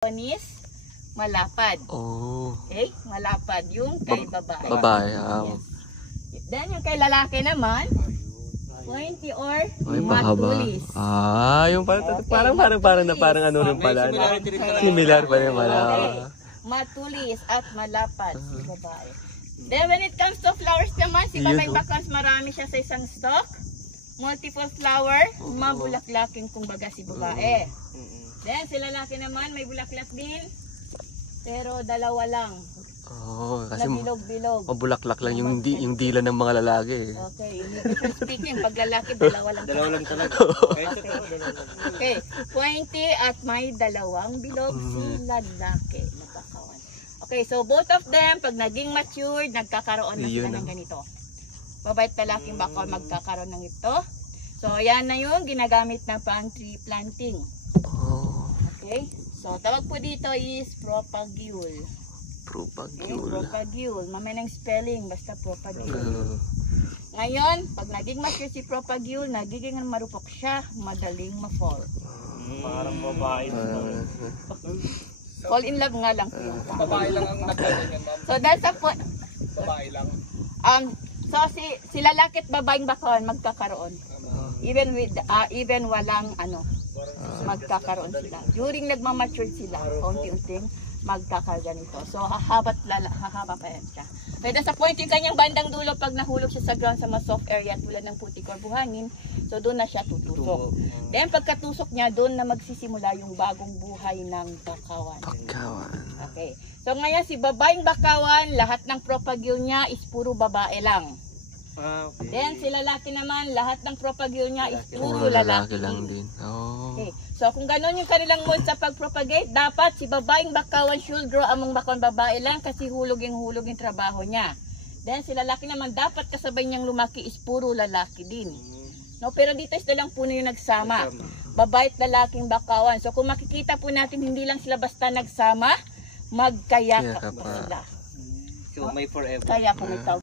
Is malapad. Oh. Okay? Malapad yung kay babae. Babae. Yes. Then yung kay lalaki naman, pointy or Ay, mahaba. matulis. Yung parang ano rin pala. Similar pa rin pala. Okay. Matulis at malapad si babae. Then when it comes to flowers naman, si babae bakals marami siya sa isang stalk. Multiple flower, mabulaklaking kumbaga si babae. Then si lalaki naman may bulaklak din, pero dalawa lang. Kasi bilog-bilog. mabulaklak lang yung dila ng mga lalaki. Okay, speaking, pag lalaki, dalawa lang. Dalawa lang talaga. Okay, pointy at may dalawang bilog si lalaki. Magkakawan. Okay, so both of them, pag naging matured, nagkakaroon na sila ng ganito. Babait lalaking baka magkakaroon ng ito. So, yan na yung ginagamit na pang tree planting. Okay, so tawag po dito is propagule. Propagule. Mamaya ng spelling, basta propagule. Ngayon, pag naging mature si propagule, nagiging marupok siya, madaling ma-fall. Parang babae. Fall in love nga lang po yung Babae lang ang nagkaganyan, ma'am. So that's a point. Babae lang. So si lalaki at babaeng bakawan magkakaroon. Even walang magkakaroon sila. During nagmamature sila, unti-unting magkakaganito. So hahaba pa yan siya. Kaya sa point yung kanyang bandang dulo, pag nahulog siya sa ground sa mga soft area tulad ng putik or buhangin, so doon na siya tutusok. Then pagkatusok niya, doon na magsisimula yung bagong buhay ng bakawan. Okay. So ngayon si babaeng bakawan, lahat ng propagule niya is puro babae lang. Okay. Then si lalaki naman, lahat ng propagule niya is puro lalaki lang din. Okay. So kung gano'n yung kanilang mode sa pagpropagate, dapat si babaeng bakawan should grow among bakawan babae lang kasi hulog yung trabaho niya. Then si lalaki naman, dapat kasabay niyang lumaki is puro lalaki din. No, pero dito is dalang puno yung nagsama. Babae at lalaking bakawan. So kung makikita po natin, hindi lang sila basta nagsama, magkayakap pa sila. So may forever. Kaya po may tawag.